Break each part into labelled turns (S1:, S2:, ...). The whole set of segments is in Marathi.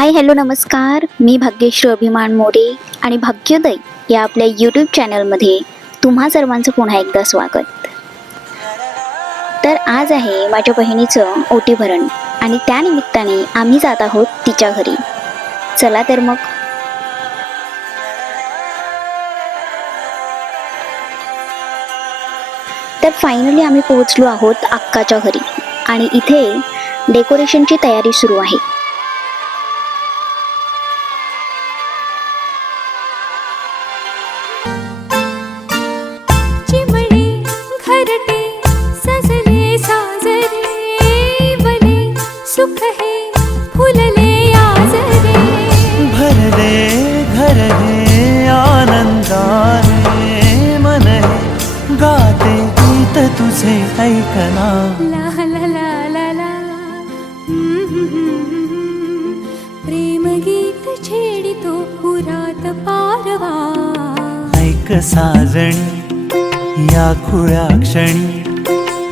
S1: हाय हॅलो नमस्कार. मी भाग्यश्री अभिमान मोरे आणि भाग्योदय या आपल्या यूट्यूब चॅनलमध्ये तुम्हा सर्वांचं पुन्हा एकदा स्वागत. तर आज आहे माझ्या बहिणीचं ओटी भरण आणि त्यानिमित्ताने आम्ही जात आहोत तिच्या घरी. चला तर मग. तर फायनली आम्ही पोहोचलो आहोत अक्काच्या घरी आणि इथे डेकोरेशनची तयारी सुरू आहे.
S2: ऐक साजणी या खुळ्या क्षणी.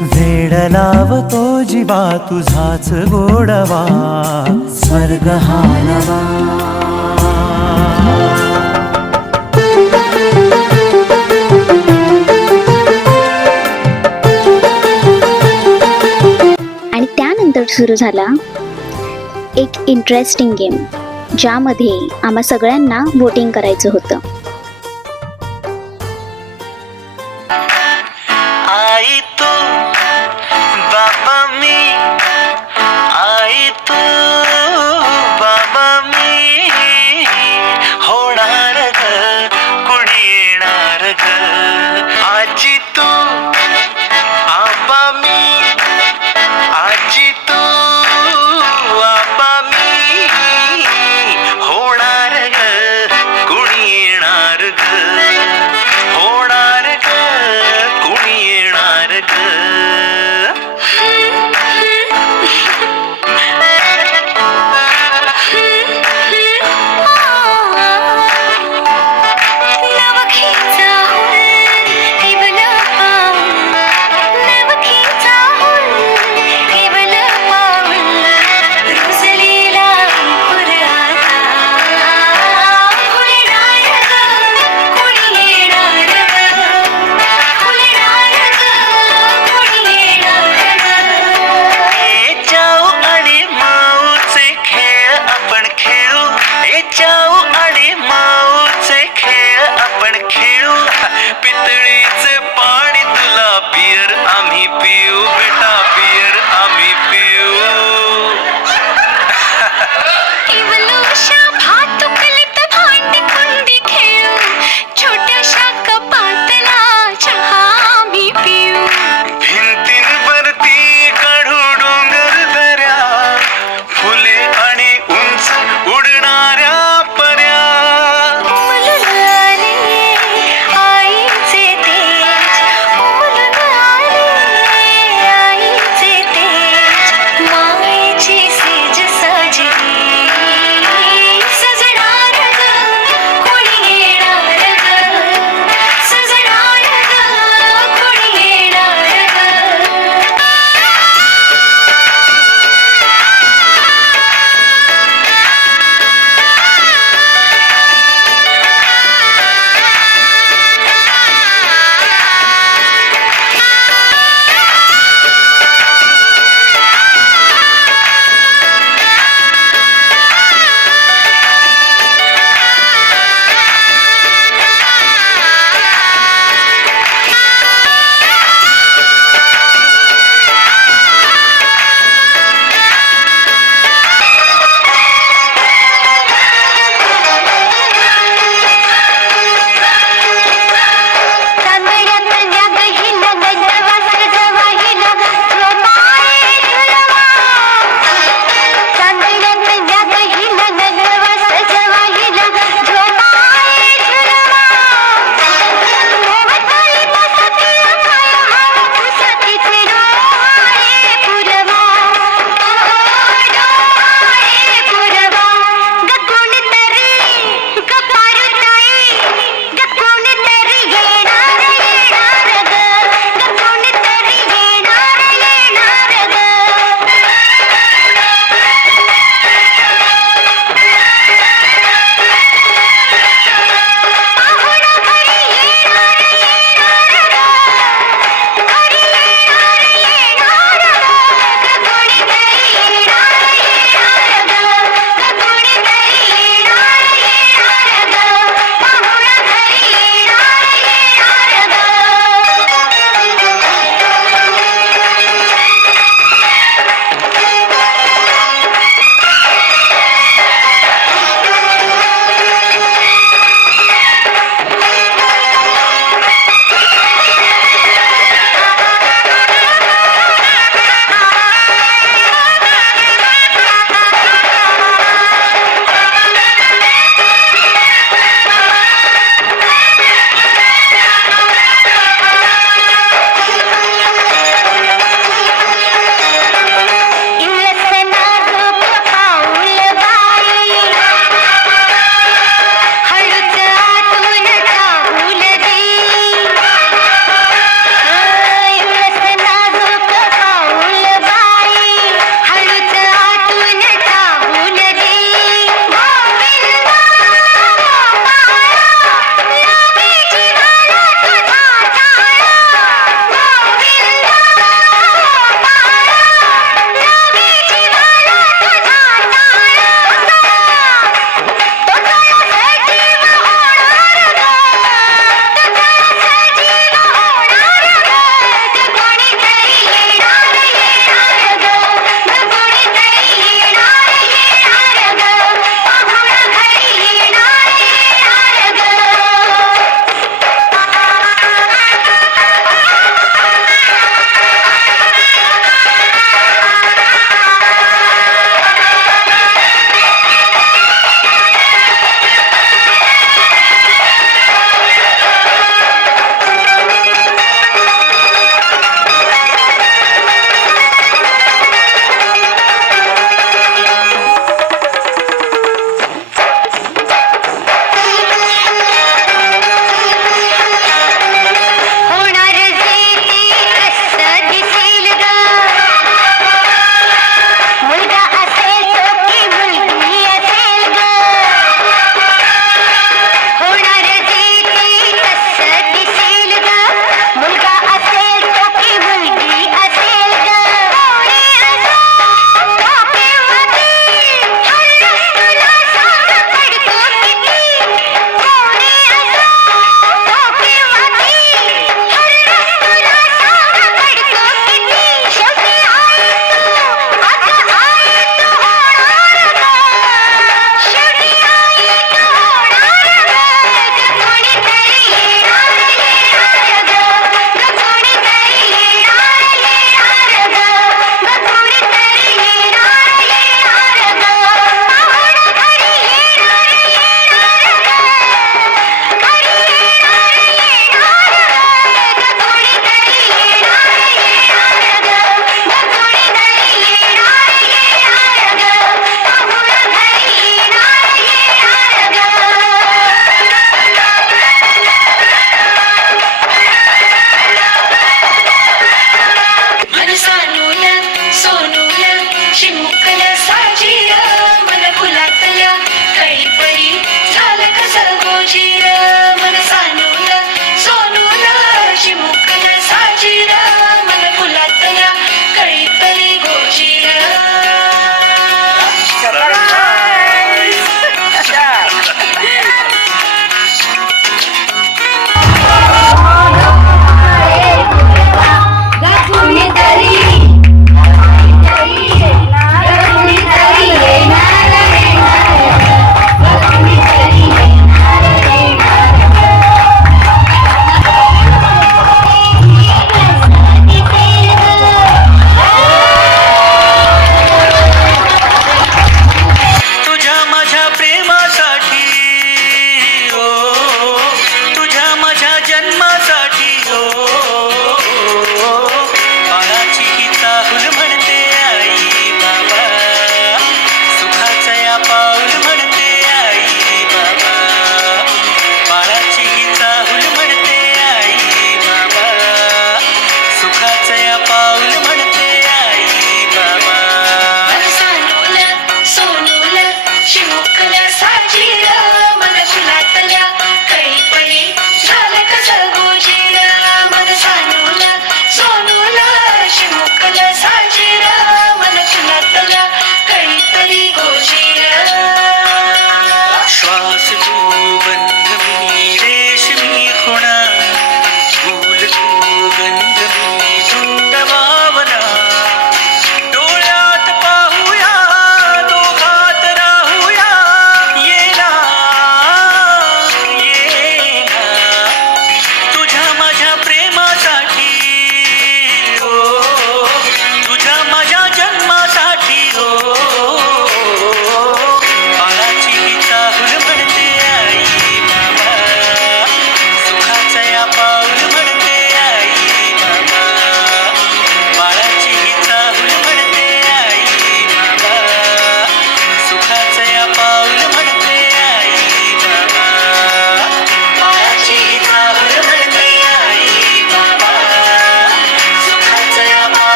S2: वेड लावतो जीवा तुझाच गोडवा. स्वर्ग हा नवा.
S1: आणि त्यानंतर सुरू झाला एक इंटरेस्टिंग गेम ज्यामध्ये आम्हा सगळ्यांना वोटिंग करायचं होतं.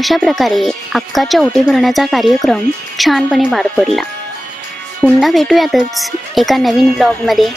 S1: अशा प्रकारे अक्काच्या ओटी भरण्याचा कार्यक्रम छानपणे पार पडला. पुन्हा भेटूयातच एका नवीन ब्लॉगमध्ये